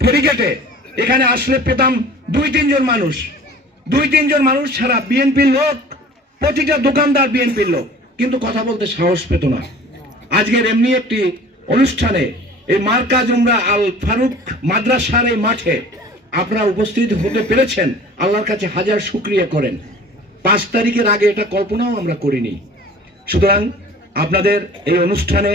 ফেরিঘাটে এখানে আসলে পেতাম দুই তিনজন মানুষ। দুই তিনজন মানুষ ছাড়া বিএনপির লোক, প্রতিটা দোকানদার বিএনপির লোক। কিন্তু কথা বলতে সাহস পেত না। আজকের এমনি একটি অনুষ্ঠানে এই মার্কা জুমরা আল ফারুক মাদ্রাসার এই মাঠে আপনারা উপস্থিত হতে পেরেছেন। আল্লাহর কাছে হাজার শুক্রিয়া করেন। পাঁচ তারিখের আগে এটা কল্পনাও আমরা করিনি। সুতরাং আপনাদের এই অনুষ্ঠানে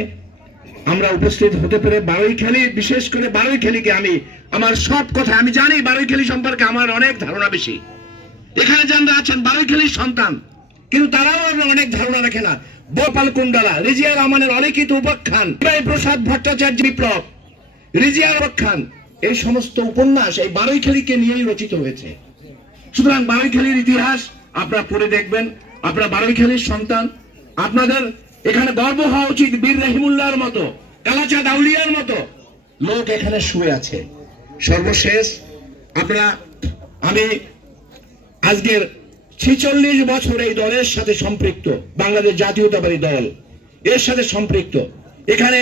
আমরা উপস্থিত হতে পেরে বারোই খেলি, বিশেষ করে বারোই খেলিকে আমি, আমার সব কথা আমি জানি, বারোই খেলি সম্পর্কে আমার অনেক ধারণা বেশি। এখানে যারা আছেন, বারোই খেলির সন্তান, কিন্তু তারাও আমরা অনেক ধারণা রাখে না। গোপাল কুন্ডালা রিজিয়া রহমানের অলিখিত উপাখ্যান প্রসাদ ভট্টাচার্য বিপ্লব, রিজিয়া উপাখ্যান, এই সমস্ত উপন্যাস এই বারোই খেলিকে নিয়েই রচিত হয়েছে। সুতরাং বারোই খেলির ইতিহাস আপনারা পড়ে দেখবেন, আপনারা বারোই খেলির সন্তান, আপনাদের এখানে গর্ব হওয়া উচিত বীর রহিমুল্লাহর মতো কালাচাঁদ আউলিয়ার মতো। লোক এখানে শুয়ে আছে। সর্বশেষ আপনারা আমি আজকের ছিচল্লিশ বছর এই দলের সাথে সম্পৃক্ত, বাংলাদেশ জাতীয়তাবাদী দল এর সাথে সম্পৃক্ত। এখানে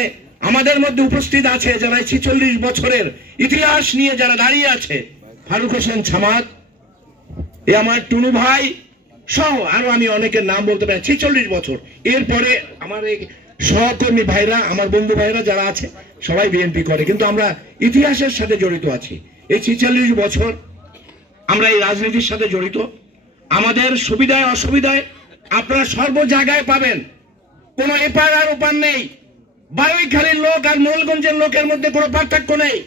আমাদের মধ্যে উপস্থিত আছে যারা ছিচল্লিশ বছরের ইতিহাস নিয়ে যারা দাঁড়িয়ে আছে। ফারুক হোসেন ছামাদ, এ আমার টুনু ভাই সহ আরও আমি অনেকের নাম বলতে পারি, ছেচল্লিশ বছর। এরপরে আমার এই সহকর্মী ভাইরা, আমার বন্ধু ভাইরা যারা আছে, সবাই বিএনপি করে। কিন্তু আমরা ইতিহাসের সাথে জড়িত আছি। এই ছেচল্লিশ বছর আমরা এই রাজনীতির সাথে জড়িত। আমাদের সুবিধায়, অসুবিধায় আপনারা সর্ব জায়গায় পাবেন। কোনো এপার আর ওপার নেই। বারুইখালীর লোক আর মোড়লগঞ্জের লোকের মধ্যে কোনো পার্থক্য নেই।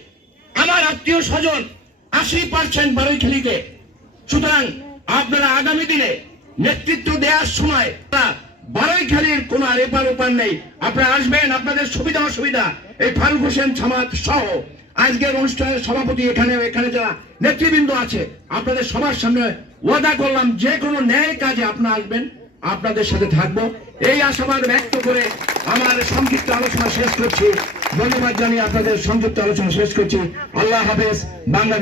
আমার আত্মীয় স্বজন আশি পার্সেন্ট বারুইখালীতে। সুতরাং আপনারা আগামী দিনে নেতৃত্ব দেওয়ার সময় বারৈখালীর কোনো আর এপার ওপার নেই। আপনারা আসবেন, আপনাদের সুবিধা অসুবিধা। এই ফারুক হোসেন ছামাত সহ আজকের অনুষ্ঠানের সভাপতি এখানে এখানে যারা নেতৃবৃন্দ আছে, আপনাদের সবার সামনে ওয়াদা করলাম, যে কোনো ন্যায় কাজে আপনারা আসবেন, আপনাদের সাথে থাকব। এই আশাবাদ ব্যক্ত করে আমার সংক্ষিপ্ত আলোচনা শেষ করছি। ধন্যবাদ জানিয়ে আপনাদের সংক্ষিপ্ত আলোচনা শেষ করছি। আল্লাহ হাফেজ, বাংলাদেশ